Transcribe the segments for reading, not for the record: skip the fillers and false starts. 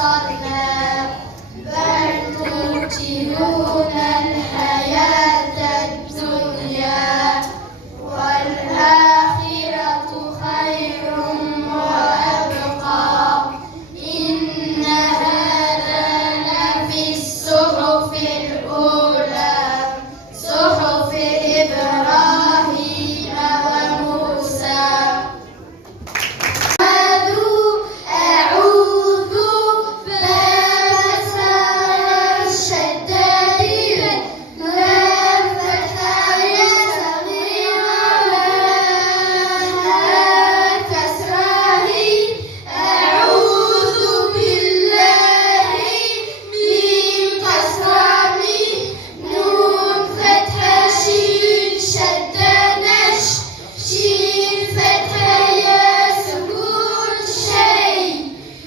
بصرنا بل تؤثرون الحياة الدنيا والآخرة خير وأبقى إن هذا لفي الصحف الأولى صحف إبراهيم وموسى. أعوذ بكسر الشداد لا فتح صغيرة لا كسره أعوذ بالله من كسرة نون فتح شين شدة نش شين فتح يا سكون شيء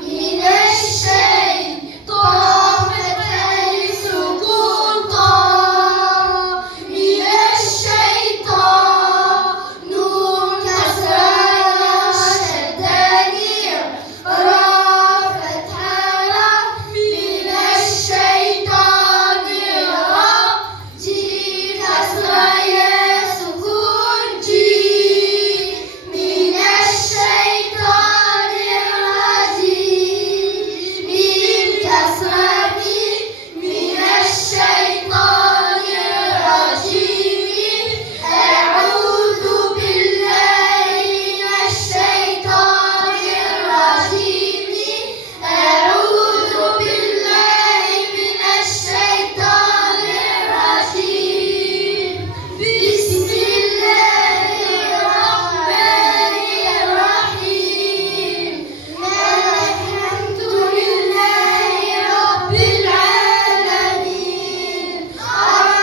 من الشيء طا فتح سكون طا من الشيطان نون كسرة شداني را فتح را من الشيطان را جي كسرة يا سكون جي من الشيطان الرجيم ميم كسرة من الشيطان الرجيم أعوذ بالله من الشيطان الرجيم أعوذ بالله من الشيطان الرجيم بسم الله الرحمن الرحيم الحمد لله رب العالمين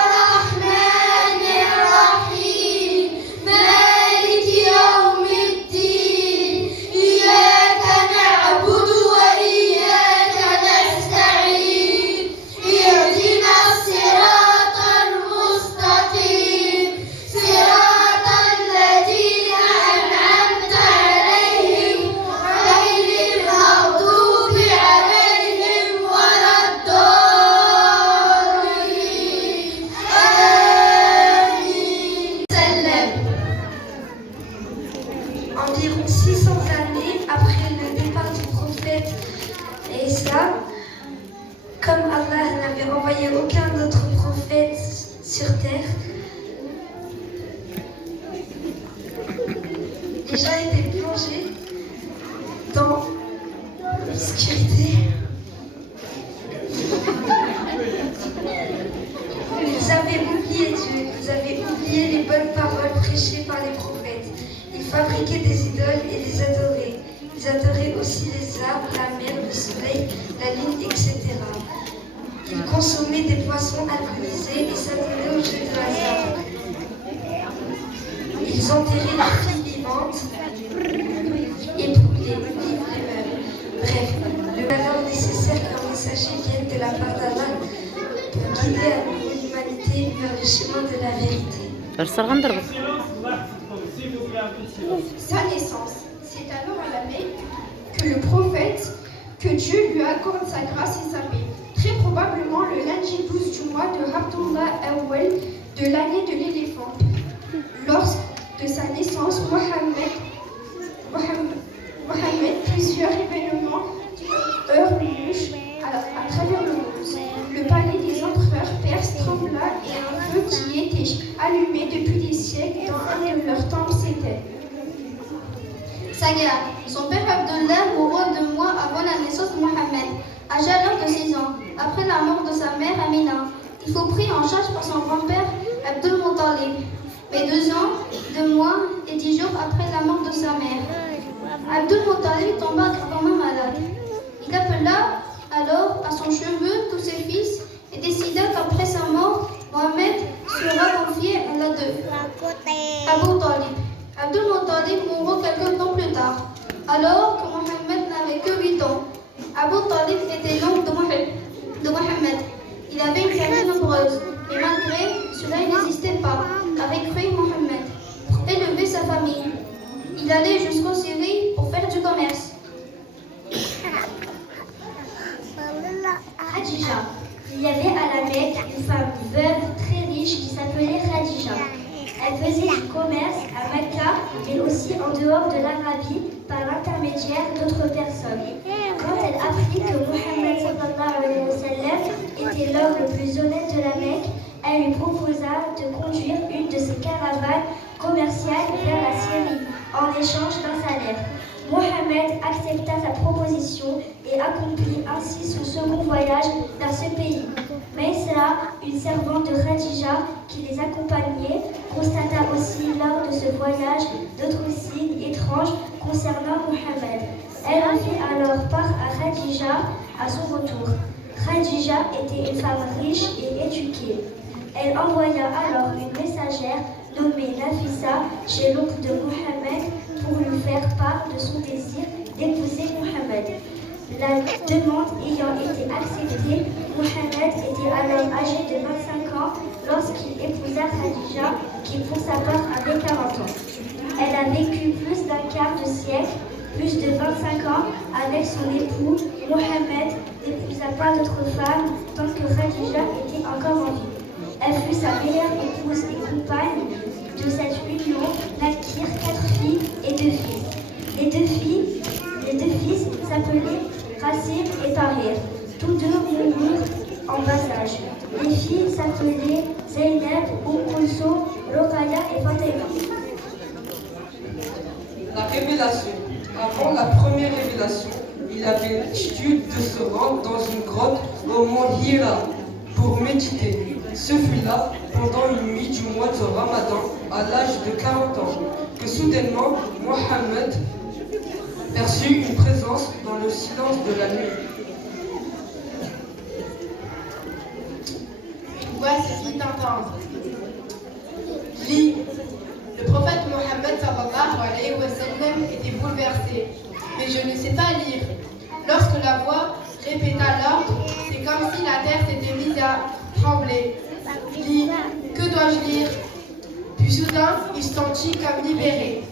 الرحمن الرحيم مالك يوم الدين إياك نعبد وإياك نستعين اهدنا الصراط المستقيم صراط الذين أنعمت عليهم غير المغضوب عليهم ولا الضالين آمين. سلم. Environ 600 années après le départ du prophète Isa, comme Allah n'avait envoyé aucun autre prophète sur terre, les gens étaient plongés dans l'obscurité. Ils avaient oublié Dieu, ils avaient oublié les bonnes paroles prêchées par les prophètes. Ils fabriquaient des idoles et les adoraient. Ils adoraient aussi les arbres, la mer, le soleil, la lune, etc. Ils consommaient des poissons alcoolisés et s'adonnaient aux jeux de hasard. Ils enterraient les filles vivantes et brûlaient, vivent les meubles. Bref, le malheur nécessaire qu'un messager vienne de la part d'Allah pour guider l'humanité vers le chemin de la vérité. Sa naissance, c'est alors à la Mecque que le prophète, que Dieu lui accorde sa grâce et sa paix. Très probablement le lundi 12 du mois de Abdullah Awwal de l'année de l'éléphant. Lors de sa naissance, Mohammed, plusieurs événements louches à travers le monde. Le palais des empereurs perses trembla et un feu qui était allumé depuis des siècles dans un de leurs temples s'éteint. Saga. Son père Abdullah mourut 2 mois avant la naissance de Mohammed, âgé alors de 6 ans, après la mort de sa mère Amina. Il fut pris en charge par son grand-père Abdul Muttalib, mais 2 ans, 2 mois et 10 jours après la mort de sa mère. Abdul Muttalib tomba gravement malade. Il appela alors à son cheveu tous ses fils et décida qu'après sa mort, Mohammed sera confié à l'un d'eux, Abu Talib. Abdul Muttalib mourut quelques temps plus tard, alors que Mohammed n'avait que 8 ans. Abu Talib était l'oncle de Mohammed. Il avait une famille nombreuse, mais malgré cela, il n'hésistait pas à recruter Mohammed pour élever sa famille. Il allait jusqu'en Syrie pour faire du commerce. une femme veuve très riche qui s'appelait Khadija. Elle faisait du commerce à Mecca, mais aussi en dehors de l'Arabie par l'intermédiaire d'autres personnes. Quand elle apprit que Mohammed sallallahu alayhi wa sallam était l'homme le plus honnête de la Mecque, elle lui proposa de conduire une de ses caravanes commerciales vers la Syrie en échange d'un salaire. Mohammed accepta sa proposition et accomplit ainsi son second voyage vers ce pays. Maïsra, une servante de Khadija qui les accompagnait, constata aussi lors de ce voyage d'autres signes étranges concernant Mohammed. Elle en fit alors part à Khadija à son retour. Khadija était une femme riche et éduquée. Elle envoya alors une messagère nommée Nafisa chez l'oncle de Mohammed pour lui faire part de son désir d'épouser Mohammed. La demande ayant été acceptée, Mohammed était alors âgé de 25 ans lorsqu'il épousa Khadija, qui pour sa part avait 40 ans. Elle a vécu plus d'un quart de siècle, plus de 25 ans, avec son époux. Mohammed n'épousa pas d'autres femmes tant que Khadija était encore en vie. Elle fut sa meilleure épouse et compagne. De cette union naquirent 4 filles et 2 fils. Les deux fils s'appelaient Qasim et Tahir. Tous deux moururent en bas âge. Les filles s'appelaient Zeynep, Kulsum, Rokhaya et Fatima. La révélation. Avant la première révélation, il avait l'habitude de se rendre dans une grotte au mont Hira pour méditer. Ce fut là, pendant une nuit du mois de Ramadan, à l'âge de 40 ans, que soudainement, Mohammed perçut une présence dans le silence de la nuit. Une voix se fit entendre. Lis. Le prophète Mohammed sallallahu alayhi wa sallam était bouleversé. Mais je ne sais pas lire. Lorsque la voix répéta l'ordre, c'est comme si la terre s'était mise à trembler. Lis. Que dois-je lire? Puis soudain, il se sentit comme libéré.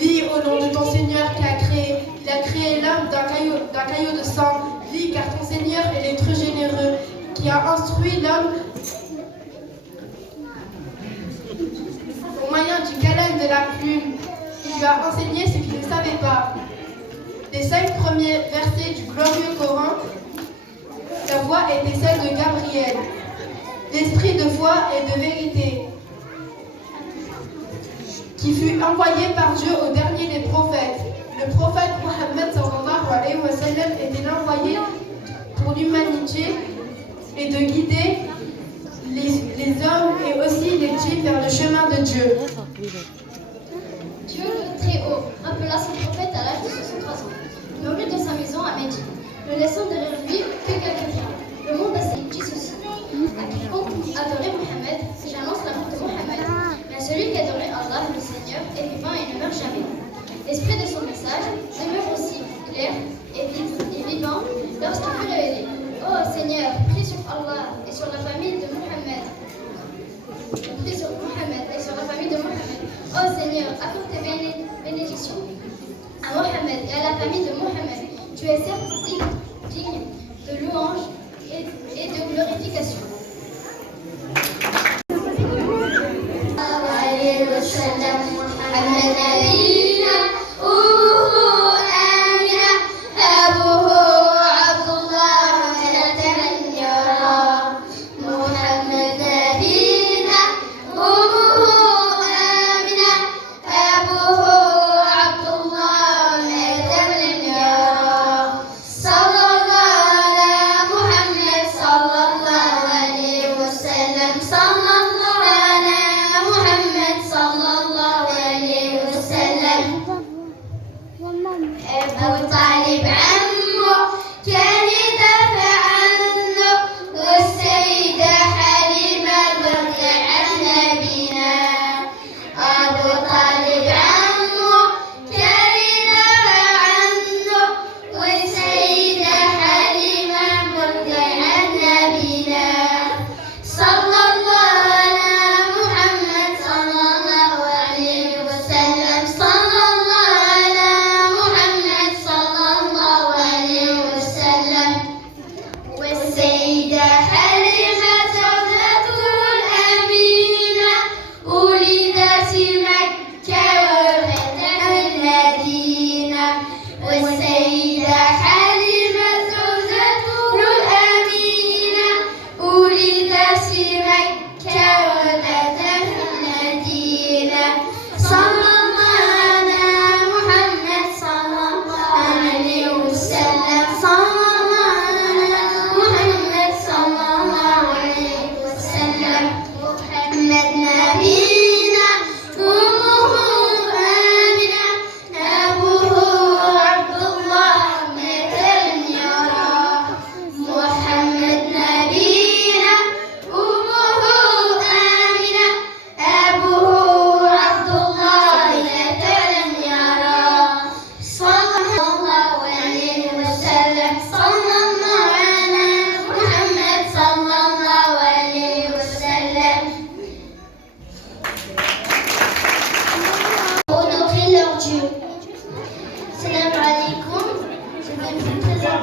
Lis au nom de ton Seigneur qui a créé. Il a créé l'homme d'un caillot de sang. Lis car ton Seigneur est l'être généreux qui a instruit l'homme au moyen du calame de la plume. Il lui a enseigné ce qu'il ne savait pas. Les 5 premiers versets du glorieux Coran, la voix était celle de Gabriel. L'esprit de foi et de vérité, qui fut envoyé par Dieu au dernier des prophètes. Le prophète Mohammed sallallahu alayhi wa sallam était l'envoyé pour l'humanité et de guider les hommes et aussi les djinns vers le chemin de Dieu. Dieu le Très-Haut rappela son prophète à l'âge de 63 ans. Il mourut dans sa maison à Médine, ne laissant derrière lui que quelques biens. Le monde a dit ceci. À quiconque adorait Mohammed, j'annonce l'amour de Mohammed. Mais celui qui adorait Allah, le Seigneur, est vivant et ne meurt jamais. L'esprit de son message demeure aussi clair et vivant lorsqu'il fut révélé. Oh Seigneur, prie sur Allah et sur la famille de Mohammed. Prie sur Mohammed et sur la famille de Mohammed. Oh Seigneur, accorde tes bénédictions à Mohammed et à la famille de Mohammed. Tu es certes digne de louange et de glorification.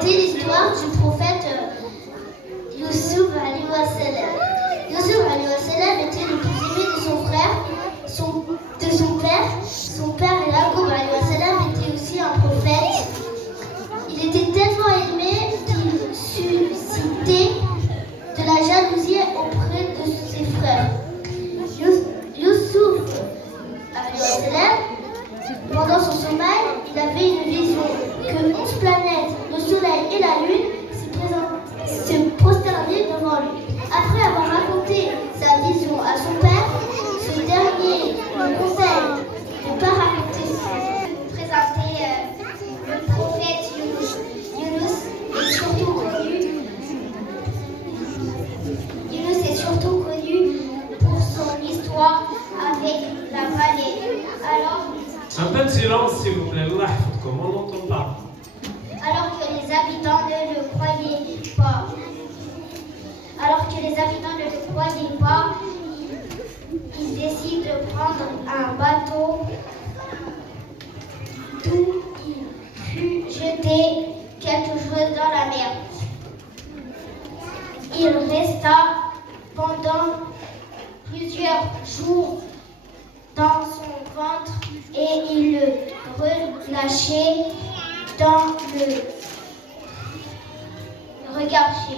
raconter l'histoire du prophète Youssouf alayhi wa salam. Youssouf alayhi wa salam était le plus aimé de son frère, de son père. Son père Yacoub alayhi wa salam était aussi un prophète. Il était tellement aimé qu'il suscitait de la jalousie auprès de ses frères. Youssouf alayhi wa salam, pendant son sommeil, il avait une vision que 11 planètes, le soleil et la lune se prosternaient devant lui. Après avoir raconté sa vision à son père, ce dernier le conseille de ne pas raconter ça. Présenter le prophète Younous. Younous est surtout connu pour son histoire avec la vallée. Alors, un peu de silence, s'il vous plaît. Allah yahfadkoum, on n'entend pas. Alors que les habitants ne le croyaient pas, ils décident de prendre un bateau d'où il fut jeté quelque chose dans la mer. Il resta pendant plusieurs jours dans son ventre et il le relâchait dans le regarché.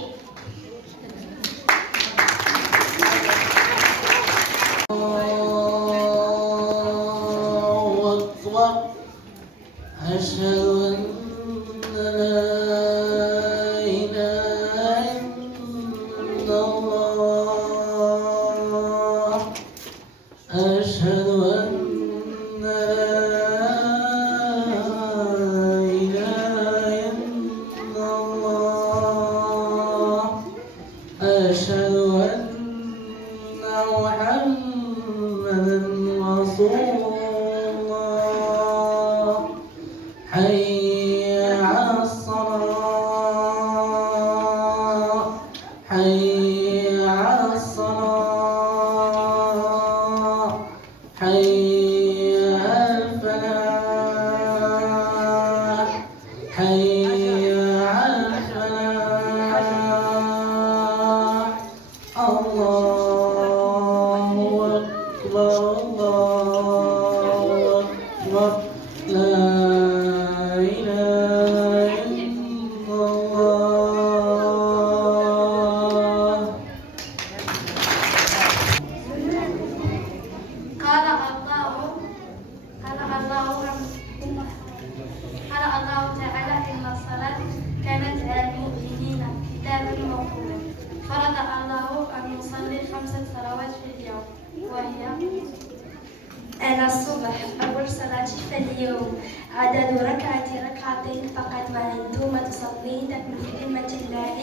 أنا الصبح أول صلاتي في اليوم عدد ركعتين فقط وعندما تصلي تكون في كلمة الله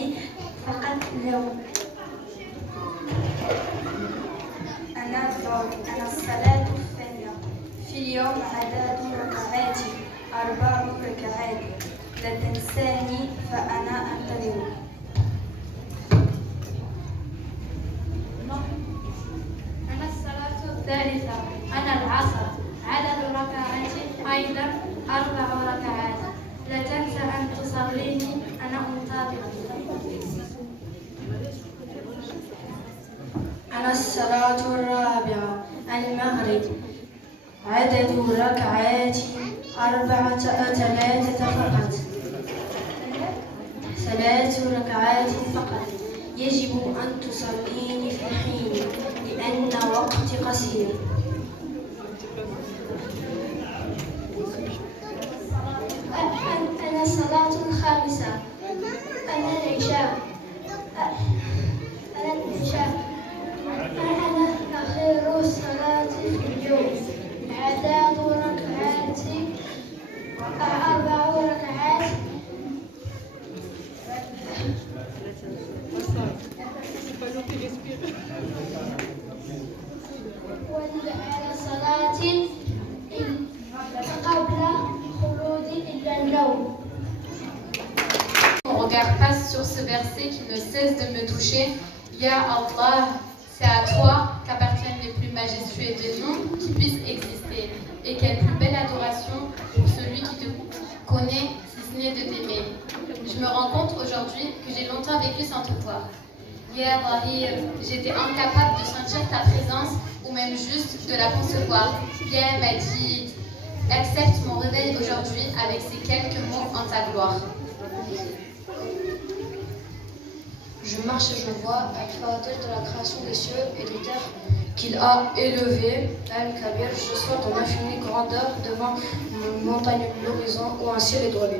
فقط لو أنا الصلاة الثانية في اليوم عدد ركعاتي 4 ركعات لا تنساني فأنا أنتظر. أنا الصلاة الثالثة أنا العصر عدد ركعاتي أيضا 4 ركعات لا تنسى أن تصليني أنا أنتظر. أنا الصلاة الرابعة المغرب عدد ركعاتي 3 فقط 3 ركعات فقط يجب أن تصليني في الحين لأن وقتي قصير. أنا الصلاة الخامسة أنا العشاء أنا آخر الصلاة في اليوم عدد ركعاتي 4 ركعات وعلى صلاة قبل خروجي إلى النوم. Mon regard passe sur ce verset qui ne cesse de me toucher. Ya Allah, c'est à toi qu'appartiennent les plus majestueux des noms qui puissent exister. Et quelle plus belle adoration pour celui qui te connaît, si ce n'est de t'aimer. Je me rends compte aujourd'hui que j'ai longtemps vécu sans te voir. Hier, Zahir, j'étais incapable de sentir ta présence ou même juste de la concevoir. Pierre m'a dit « Accepte mon réveil aujourd'hui avec ces quelques mots en ta gloire. » Je marche et je vois Al-Fadil de la création des cieux et des terres qu'il a élevé, Al-Kabir, je sens ton infinie grandeur devant une montagne de l'horizon ou un ciel étoilé.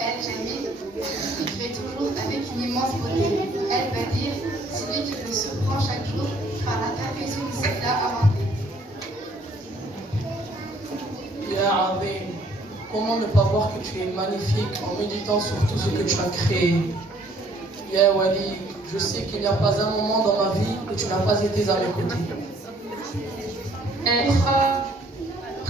El-Jamil, celui qui crée toujours avec une immense beauté. El-Badir, celui qui nous surprend chaque jour par la perfection de ce qu'il a inventé. Ya Azim, comment ne pas voir que tu es magnifique en méditant sur tout ce que tu as créé. Ya Wali, je sais qu'il n'y a pas un moment dans ma vie où tu n'as pas été à mes côtés. El-Khar,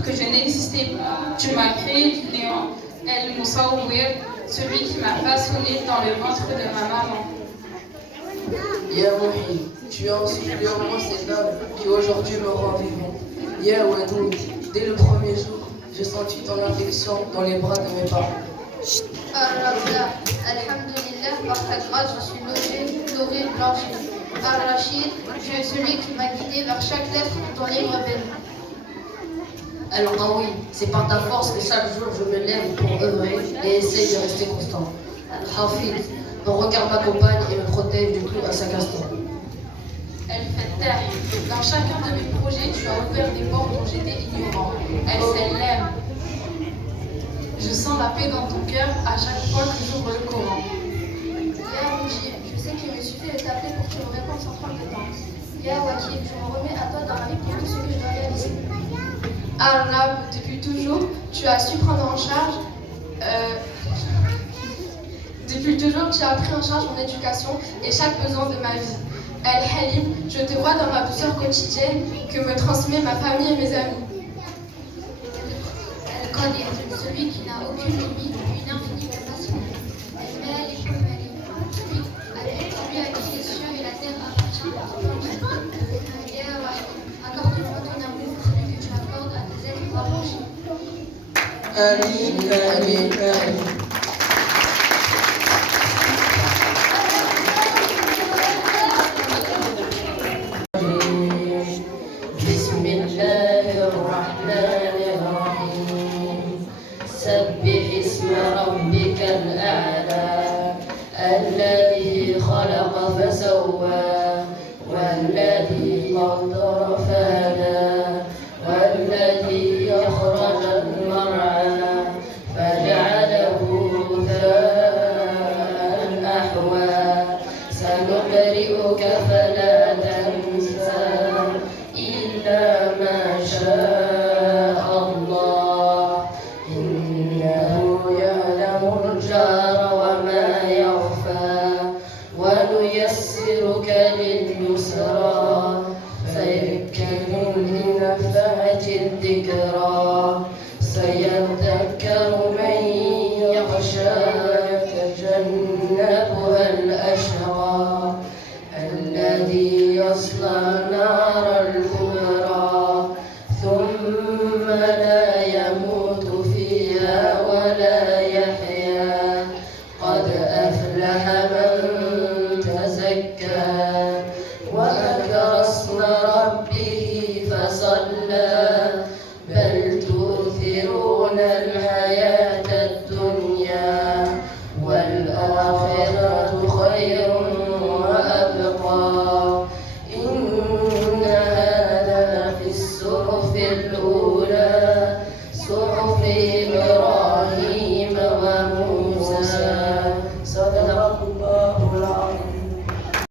que je n'existais pas, tu m'as créé du néant. El-Moussaouir, celui qui m'a façonné dans le ventre de ma maman. Ya Mouhi, tu as insufflé en moi cette âme qui aujourd'hui me rend vivant. Ya Wadoud, dès le premier jour, j'ai senti ton affection dans les bras de mes parents. Al-Rabla, Alhamdulillah, par ta grâce, je suis logé, doré, blanchi. Al-Rachid, tu es celui qui m'a guidé vers chaque lettre de ton livre béni. Al-Qawi, c'est par ta force que chaque jour je me lève pour œuvrer et essaye de rester constant. Al-Hafid, ton regard m'accompagne et me protège du tout à chaque instant. El-Fattah, dans chacun de mes projets, tu as ouvert des portes dont j'étais ignorant. El-Salem, je sens la paix dans ton cœur à chaque fois que j'ouvre le Coran. Ya Mujib, je sais qu'il me suffit de t'appeler pour que tu me répondes sans prendre de temps. Ya Wakil, je me remets à toi dans la vie pour tout ce que je dois réaliser. Allah, depuis toujours, tu as su prendre en charge. Depuis toujours, tu as pris en charge mon éducation et chaque besoin de ma vie. El-Halim, je te vois dans ma douceur quotidienne que me transmet ma famille et mes amis. El-Qadir, celui qui n'a aucune limite, une infinie capacité. El-Malik, celui à qui les cieux et la terre appartiennent. Ya Wahid, accorde-moi ton amour, celui que tu accordes à tes êtres rapprochés. Amin, amin, amin. بسم الله الرحمن الرحيم سبح اسم ربك الأعلى الذي خلق فسوى والذي قدر فهدى والذي أخرج المرعى فجعله غثاء أحوى سنقرئك فلا تنسى إلا ما شاء الله إنه يعلم الجهر وما يخفى ونيسرك لليسرى فذكر إن نفعت الذكرى سيذكر من يخشى يتجنبها الأشقى الذي يصلى نار الكبرى ثم لا يموت فيها ولا يحيا قد أفلح من تزكى وذكر اسم ربه فصلى بل تؤثرون الحياة